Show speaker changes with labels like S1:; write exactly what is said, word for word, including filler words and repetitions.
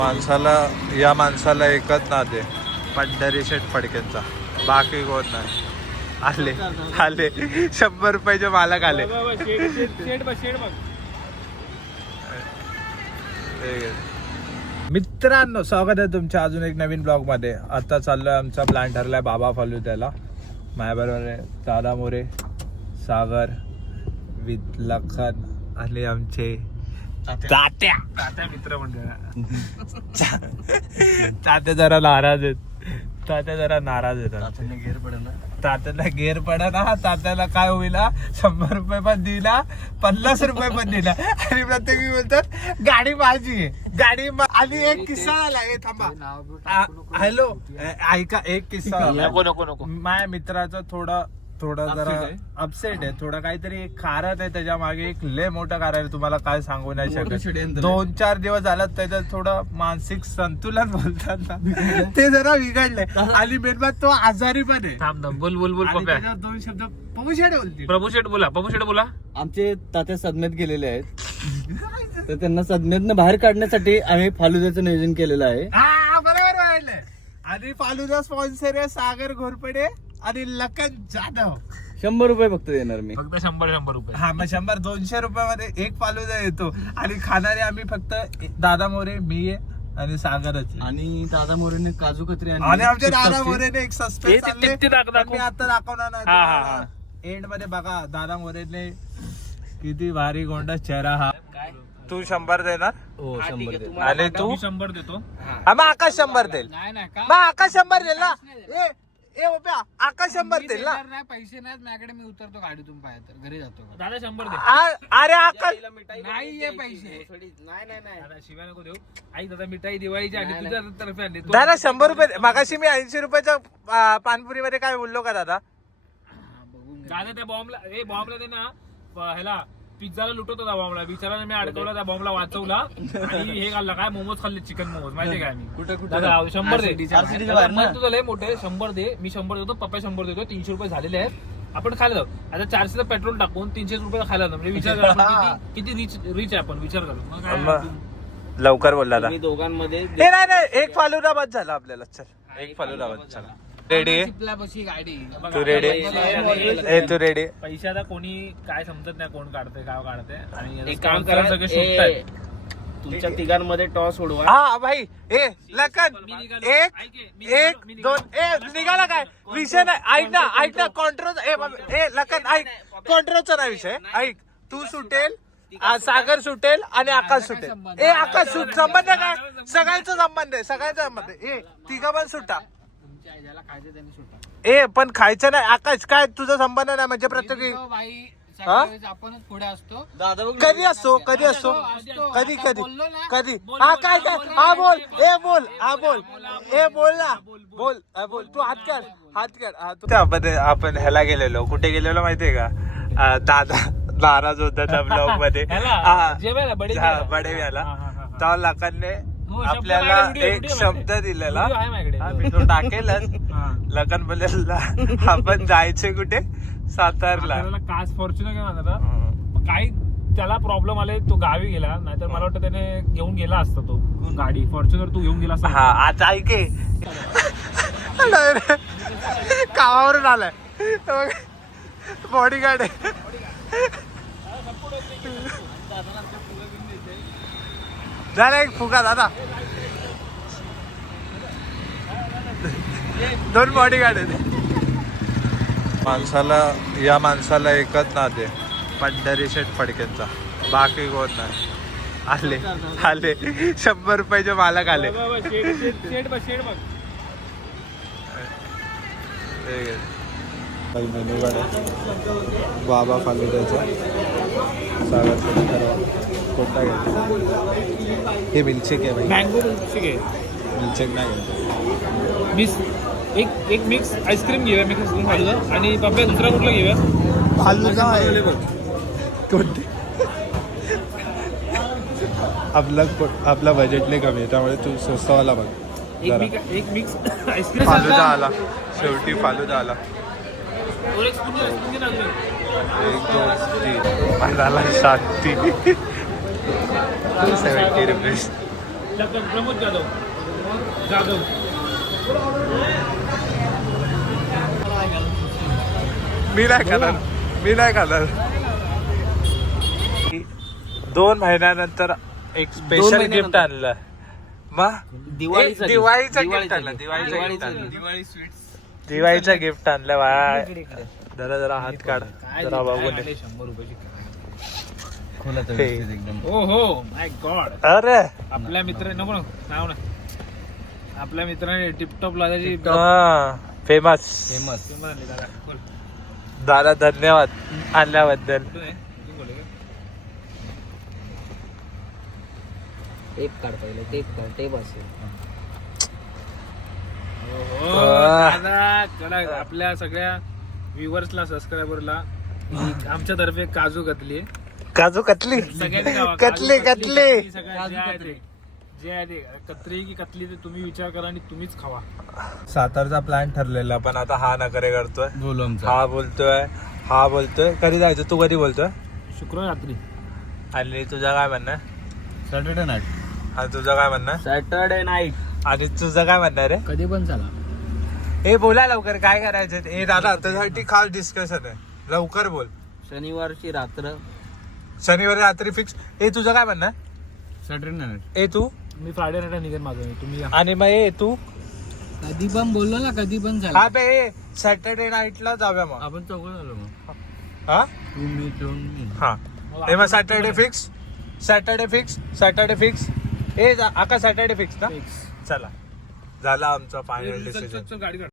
S1: माणसाला या माणसाला एकच ना दे पंढरी शेठ फडकेंचा, बाकी कोण नाही. आले आले शंभर रुपयाचे मालक आले. मित्रांनो, स्वागत आहे तुमच्या अजून एक नवीन ब्लॉग मध्ये. आता चाललोय, आमचा प्लॅन ठरलाय बाबा फालुद्याला. माझ्याबरोबर आहे दादा मोरे, सागर, विथ लखन आणि आमचे तात्या तात्या मित्र मंडळ. तात्या जरा नाराज आहेत. तात्या जरा नाराज आहेत.
S2: घेर पडेल
S1: तात्याला घेर पडा ना. तात्याला काय होईल, शंभर रुपये पण दिला, पन्नास रुपये पण दिला आणि प्रत्येक बोलतात गाडी माझी आहे, गाडी. आणि एक किस्सा आला, हे थांबा. हॅलो, ऐका, एक किस्सा
S2: नको नको नको
S1: माझ्या मित्राचं थोडं थोडं जरा अपसेट आहे. थोडं काहीतरी एक कारण आहे त्याच्या मागे, एक लय मोठं कारण आहे. तुम्हाला काय सांगू नाही शकत. दोन चार दिवस झालं त्याच्यात थोडं मानसिक संतुलन बोलतात ना, ते जरा बिघडलंय. आणि मेन बात तो आजारी पण आहे.
S2: थांब थांब बोल बोल बोल पप्या.
S1: दोन शब्द प्रभू शेठ बोलतील.
S2: प्रभू शेठ बोला, प्रभू शेठ बोला.
S3: आमचे तात्या सदम्यात गेलेले आहेत, तर त्यांना सदम्यातनं बाहेर काढण्यासाठी आम्ही फालुद्याचं नियोजन केलेलं आहे.
S1: हा, बरोबर वाढलंय. आणि फालुदा स्पॉन्सर आहे सागर घोरपडे आणि लखन जाधव.
S3: शंभर रुपये फक्त देणार मी.
S2: फक्त शंभर शंभर रुपये.
S1: हा, मग शंभर दोनशे रुपयामध्ये एक फालुदा येतो. आणि खाणारे आम्ही फक्त दादा मोरे, मी आहे आणि सागरच.
S3: आणि दादा मोरेने काजू कतरी
S1: आणि आमच्या दादा मोरेने एक सस्पेन्स
S2: ते- ते- ते दाख- दाखव.
S1: मी आता दाखवणार
S2: हा, हा, हा.
S1: नाही. एंड मध्ये बघा दादा मोरेने किती भारी गोंडा चेहरा. हा, तू शंभर देणार
S3: हो शंभर दे.
S1: आणि तू
S2: मी शंभर देतो.
S1: हा, मग आकाश शंभर देईल.
S4: नाही नाही का
S1: मग आकाश शंभर देईल ना. ए ए बाप्या, आकाश शंभर देईल ना.
S4: नाही पैसे नाहीत माझ्याकडे, मी उतरतो गाडीतून पाहिजे तर घरी जातो.
S2: दादा शंभर दे.
S1: आ- अरे आकाश
S4: नाहीये पैसे.
S3: नाही नाही नाही
S2: दादा शिवाय नको देऊ. आई दादा मिठाई दिवाळीची आणि तुझ्या तर्फे आणली. तू-
S1: दादा शंभर रुपये. मागाशी मी ऐंशी रुपयाच्या पानपुरी मध्ये काय बोललो का दादा?
S2: दादा त्या बॉम्बला ए बॉम्बला ते ना प- ह्याला पिझ्झाला लुटत होता बॉम्बला. बिचाराने मी अडकवला, त्या बॉम्बला वाचवला आणि हे खाल्लं काय, मोमोज खाल्ले, चिकन मोमोज. माहितीये काय मी
S3: कुठे कुठे
S2: दादा शंभर दे.
S3: आरसीडीच्या बाहेर ना?
S2: दादा, तुझं लय मोठे शंभर दे. मी शंभर देतो, पप्पा शंभर देतो. तीनशे रुपये झालेले आहेत, आपण खायला जाऊ. आता चारशेचं पेट्रोल टाकून तीनशे रुपये खायला जाऊ. म्हणजे विचार करा आपण किती किती रिच रिच आहे आपण. विचार करू मग काय.
S1: लवकर बोल दादा.
S3: मी दोघांमध्ये
S1: हे नाही नाही, एक फालुदा बस झाला आपल्याला. चल एक फालुदा बस झाला. रेडी आहे
S4: चिपल्यापाशी गाडी.
S1: तू रेडी? ए तू रेडी?
S2: पैसे आता कोणी काय समजत नाही, कोण काढते काय काढते. आणि
S3: एक काम करा,
S2: सगळे
S3: ए,
S2: सुटतायत.
S3: तुमच्या तिघांमध्ये टॉस उडवा.
S1: हा भाई, ए लखन,
S2: मी निघालो.
S1: एक
S2: ऐक ए, मी निघालो,
S1: एक
S2: मी निघालो.
S1: दोन. ए निघाला काय विषय नाही. ऐक ना ऐक ना कॉन्ट्रो. ए बाबा, ए लखन ऐक, कॉन्ट्रोचा नाही विषय. ऐक, तू सुटेल, आ, सागर सुटेल आणि आकाश सुटेल. ए आकाश सुट, संबंध काय, सगळ्यांचा संबंध आहे, सगळ्यांचा संबंध आहे. ए तिघा पण सुटा.
S4: तुमच्या आईला खायचं त्यांनी सुटा.
S1: ए पण खायचं नाही. आकाश काय तुझा संबंध नाही म्हणजे प्रत्येक
S4: बाई सकाळी आपणच पुढे असतो.
S3: दादा बघ
S1: कधी असतो कधी असतो
S4: असतो.
S1: कधी
S4: आता
S1: कधी
S4: बोललो ना.
S1: कधी. हा काय काय, हा बोल, ए बोल, हा बोल, ए बोल ना, बोल, हा, बोल. तू हात कर, हात कर. हा, तू आपण आपण ह्याला गेलेलो. कुठे गेलेलो माहितीये का? आ, दादा नाराज होता त्या ब्लॉग मध्ये.
S2: ह्याला,
S1: हा,
S2: जेवायला, बडे
S1: हा,
S2: जेवायला.
S1: बडे व्याला.
S2: हा, हा, हा, हा.
S1: तेव्हा लखनने
S2: हो, शब्द
S1: आपल्याला
S2: माझ्याकडे
S1: एक
S2: video
S1: शब्द
S2: आहे.
S1: दिलेला.
S2: Video आहे माझ्याकडे.
S1: हा, मी तो टाकेलच.
S2: हा.
S1: लखन बोलेला आपण जायचे कुठे, सातारला.
S2: आपल्याला कास फॉर्च्युनर घेऊन आला होता. काही त्याला प्रॉब्लेम आले, तो गावी गेला. नाहीतर मला वाटतं त्याने घेऊन गेला असता तो गाडी फॉर्च्युनर. तू घेऊन गेला असता.
S1: हा, आता ऐके कामावरून आलाय बॉडीगार्ड आहे. झालं एक फुगा दादा, दोन बॉडीगार्ड आहेत. माणसाला या माणसाला एकच ना दे पंढरी शेठ फडकेंचा, बाकी कोण नाही. आले आले शंभर रुपयाचे मालक आले.
S2: शेड बघ, शेड बघ.
S1: मेनू कार्ड आहे. बाबा फालुद्याचा, सागर कोणता घ्यायचा? हे मिल्कशेक आहे भाई.
S2: मँगो मिल्कशेक आहे.
S1: मिल्कशेक नाही घ्यायचं.
S2: मिक्स एक एक मिक्स आईस्क्रीम घेऊया, मिक्स आईस्क्रीम फालुदा. आणि बाबा दुसरा कुठला घेऊया?
S1: फालुदा आहे कोणते? आपला आपला बजेट लय कमी आहे, त्यामुळे तू स्वस्तवाला बघ.
S2: एक मिक्स एक मिक्स आईस्क्रीम
S1: फालुदा आला, शेवटी फालुदा आला.
S2: और एक स्पून आईस्क्रीम घे ना अजून.
S1: एक दोन तीन मला शांती. Seventy rupees
S2: doctor Pramod Jadhav Jadhav
S1: मी नाही खाणार मी नाही खाणार दोन महिन्यानंतर एक स्पेशल
S3: महिन्यानंतर.
S1: गिफ्ट आणलं मग
S3: दिवाळीचं
S1: ए, दिवाळीचं
S3: gift.
S1: गिफ्ट आणलं
S3: दिवाळीचं
S1: दिवाळीचं
S3: gift.
S1: गिफ्ट आणलं
S4: दिवाळी स्वीट्स
S1: दिवाळीचं गिफ्ट आणलं बाय
S3: इकडे, इकडे.
S1: जरा जरा हात काढ
S2: काय
S1: जरा बघून
S2: काय
S1: ये.
S2: आणले शंभर रुपयाची
S3: खोला तर
S1: हे.
S3: व्यवस्थित एकदम
S2: ओ हो माय गॉड
S1: अरे
S2: आपल्या मित्र नको ना नाव ना आपल्या मित्राने टिपटॉप लाजाची
S1: फेमस
S3: फेमस
S1: दादा धन्यवाद आणल्याबद्दल
S3: टेप काढ पहिले टेप काढ टेप असेल
S2: चला आपल्या सगळ्या व्ह्युअर्सला सबस्क्रायबरला आमच्या तर्फे काजू कतली
S1: काजू कतली
S2: सगळ्यांनी खावा.
S1: कतली
S2: काजू
S1: कतली
S2: सगळ्या जे आहे ते जे आहे ते कत्री की कतली ते तुम्ही विचार करा आणि तुम्हीच खावा.
S1: सातारचा प्लॅन ठरलेला पण आता हा नकरे करतोय
S3: बोलू आमचा
S1: हा बोलतोय हा बोलतोय कधी जायचं तू कधी बोलतोय
S2: शुक्रवार रात्री
S1: आणि तुझं काय म्हणणं
S3: सॅटर्डे नाईट
S1: आणि तुझं काय म्हणणं
S3: सॅटर्डे नाईट
S1: आणि तुझं काय म्हणणार रे
S4: कधी पण चला
S1: हे बोला लवकर काय करायचं हे दादा त्यासाठी खास डिस्कशन आहे लवकर बोल
S3: शनिवारची रात्र
S1: शनिवारी रात्री फिक्स हे तुझं काय म्हणणं
S3: सॅटर्डे नाईट
S1: ए तू
S2: मी फ्रायडे नाईट निघेन माझं मी. तुम्ही या.
S1: आणि मग ए तू
S4: कधी पण बोललो ना कधी पण चला
S1: हा बे सॅटर्डे नाईटला जाऊया मग
S3: आपण चौघ झालो मग
S1: हा
S3: तू मी दोन मी
S1: हा हे मग Saturday fix Saturday fix Saturday fix ए जा- आका सॅटर्डे फिक्स ना
S2: Fix.
S1: चला झाला आमचा फायनल
S2: चल, चल,
S1: डिसिजन
S2: चल, गाडी काढ.